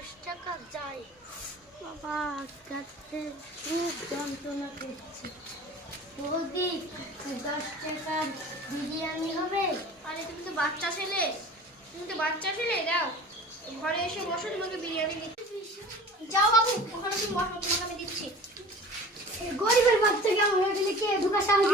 10 টাকা যায়। বাবা কাছে খুব যন্ত্রণা করছে। বৌদি 10 টাকার বিরিয়ানি হবে? আরে তুমি তো বাচ্চা ছেলে, দাও ঘরে এসে বসো, তোমাকে বিরিয়ানি দিচ্ছি। যাও বাবু, ওখানে তুমি বসো, তোমাকে আমি দিচ্ছি। গরিবের বাচ্চা কেমন হয়ে গেলে কে ঢুকা সাহস